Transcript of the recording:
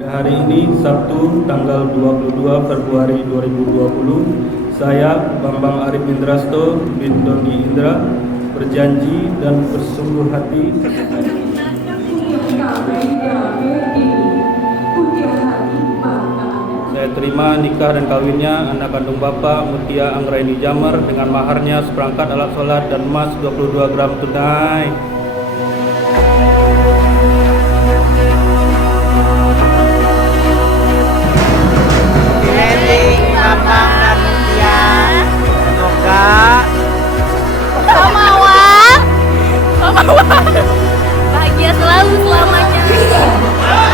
Hari ini Sabtu tanggal 22 Februari 2020, saya Bambang Arif Indrasto bin Doni Indra berjanji dan bersungguh hati saya terima nikah dan kawinnya anak kandung Bapak Mutia Anggraini Jamar dengan maharnya seperangkat alat sholat dan emas 22 gram tunai. Bambang dan Mutia, semoga bahagia selalu selamanya.